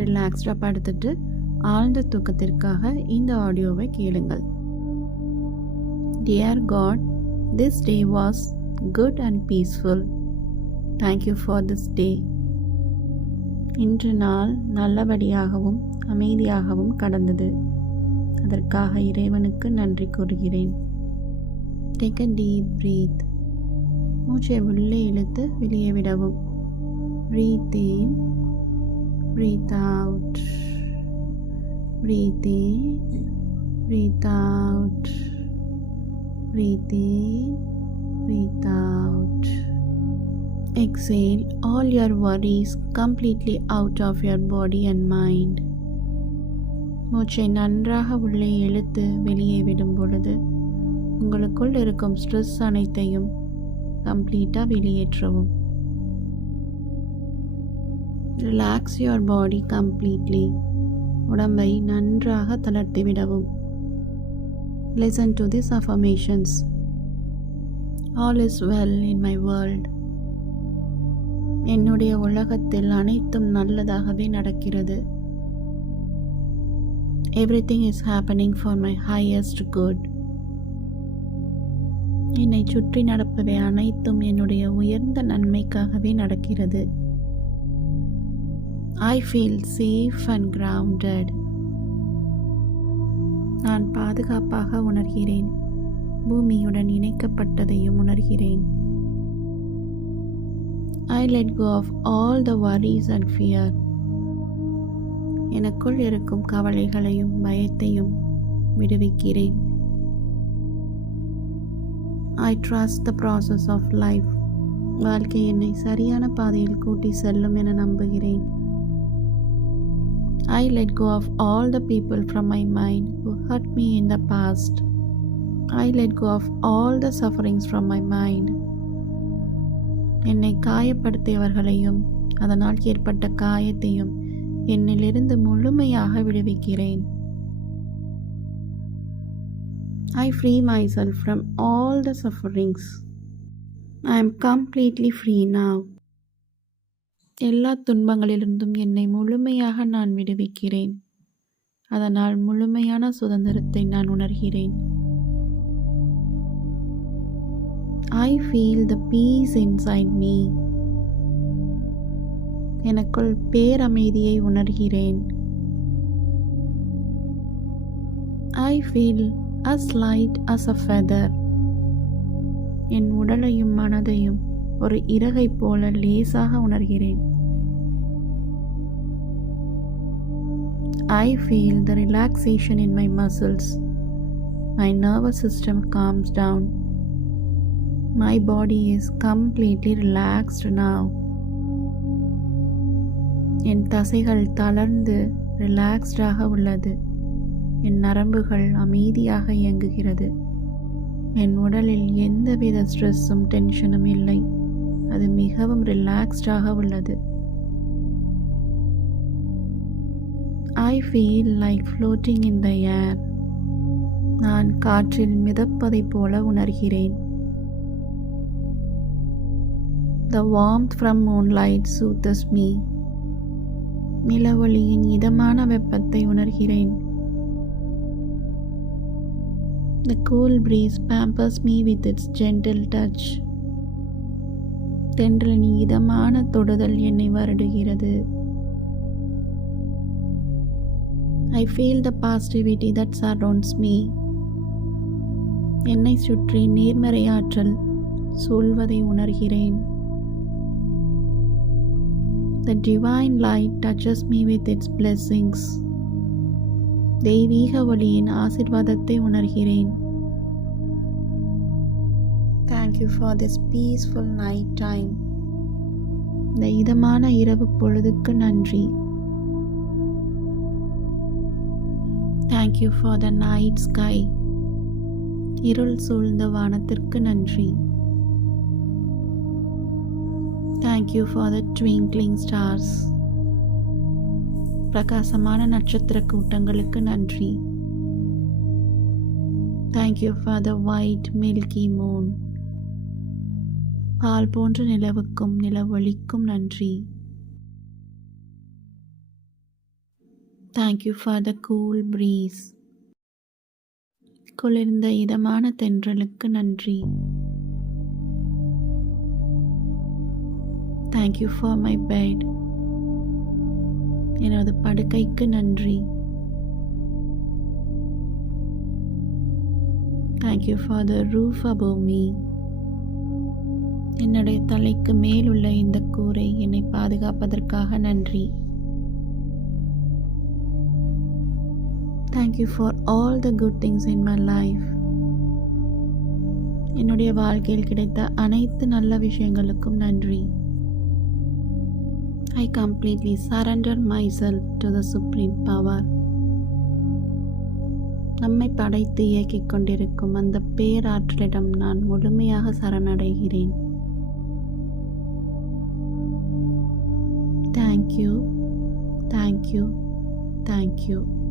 ரிலாக்ஸ்டாக படுத்துட்டு ஆழ்ந்த தூக்கத்திற்காக இந்த ஆடியோவை கேளுங்கள். Dear God, this day was good and peaceful. Thank you for this day. இன்று நாள் நல்லபடியாகவும் அமைதியாகவும் கடந்தது. அதற்காக இறைவனுக்கு நன்றி கூறுகிறேன். Take a deep breath. மூச்சை உள்ளே இழுத்து வெளியே விடவும். Breathe in, breathe out. Breathe in, breathe out. Breathe in, breathe out. Exhale all your worries completely out of your body and mind. மூச்சை நன்றாக உள்ளே இழுத்து வெளியே விடும் பொழுது உங்களுக்குள் இருக்கும் ஸ்ட்ரெஸ் அனைத்தையும் கம்ப்ளீட்டாக வெளியேற்றவும். Relax your body completely. உடம்பை நன்றாக தளர்த்தி விடவும். Listen to this affirmations. All is well in my world. என்னுடைய உலகத்தில் அனைத்தும் நல்லதாகவே நடக்கிறது. Everything is happening for my highest good. என்னை சுற்றி நடப்பவை அனைத்தும் என்னுடைய உயர்ந்த நன்மைக்காகவே நடக்கிறது. I feel safe and grounded. நான் பாதுகாப்பாக உணர்கிறேன். பூமியுடன் இணைக்கப்பட்டதையும் உணர்கிறேன். I let go of all the worries and fear. எனக்குள் இருக்கும் கவலைகளையும் பயத்தையும் விடுவிக்கிறேன். I trust the process of life. வாழ்க்கை என்னை சரியான பாதையில் கூட்டி செல்லும் என நம்புகிறேன். I let go of all the people from my mind who hurt me in the past. I let go of all the sufferings from my mind. என்னை காயப்படுத்தியவர்களையும் அதனால் ஏற்பட்ட காயத்தையும் என்னிலிருந்து முழுமையாக விடுவிக்கிறேன். I free myself from all the sufferings. I am completely free now. எல்லா துன்பங்களிலிருந்தும் என்னை முழுமையாக நான் விடுவிக்கிறேன். அதனால் முழுமையான சுதந்திரத்தை நான் உணர்கிறேன். I feel the peace inside me. எனக்குள் பேரமைதியை உணர்கிறேன். I feel as light as a feather. என் உடலையும் மனதையும் ஒரு இறகை போல லேசாக உணர்கிறேன். I feel the relaxation in my muscles. My nervous system calms down. My body is completely relaxed now. என் தசைகள் தளர்ந்து ரிலாக்ஸ்டாக உள்ளது. என் நரம்புகள் அமைதியாக இயங்குகிறது. என் உடலில் எந்தவித ஸ்ட்ரெஸ்ஸும் டென்ஷனும் இல்லை. அது மிகவும் ரிலாக்ஸ்டாக உள்ளது. I feel like floating in the air. நான் காற்றில் மிதப்பதைப் போல உணர்கிறேன். The warmth from moonlight soothes me. நிலவொளியின் இதமான வெப்பத்தை உணர்கிறேன். The cool breeze pampers me with its gentle touch. தென்றலின் இதமான தொடுதல் என்னை வருடுகிறது. I feel the positivity that surrounds me. என்னை சுற்றி நேர்மறை ஆற்றல் சூழ்வதை உணர்கிறேன். The divine light touches me with its blessings. தெய்வீக ஒளியின் ஆசீர்வாதத்தை உணர்கிறேன். Thank you for this peaceful night time. இந்த இதமான இரவு பொழுதுக்கு நன்றி. Thank you for the night sky. இருள் சூழ்ந்த வானத்திற்கு நன்றி. Thank you for the twinkling stars. பிரகாசமான நட்சத்திர கூட்டங்களுக்கு நன்றி. Thank you for the white milky moon. பால் போன்ற நிலவுக்கும் நிலவொளிக்கும் நன்றி. Thank you for the cool breeze. குளிர்ந்த இதமான தென்றலுக்கு நன்றி. Thank you for my bed. எனது படுக்கைக்கு நன்றி. Thank you for the roof above me. என்னுடைய தலைக்கு மேலுள்ள இந்த கூரை என்னை பாதுகாப்பதற்காக நன்றி. Thank you for all the good things in my life. என்னுடைய வாழ்க்கையில் கிடைத்த அனைத்து நல்ல விஷயங்களுக்கும் நன்றி. I completely surrender myself to the supreme power. நம்மை படைத்து இயக்கிக் கொண்டிருக்கும் அந்த பேராற்றலிடம் நான் முழுமையாக சரணடைகிறேன். Thank you, thank you, thank you.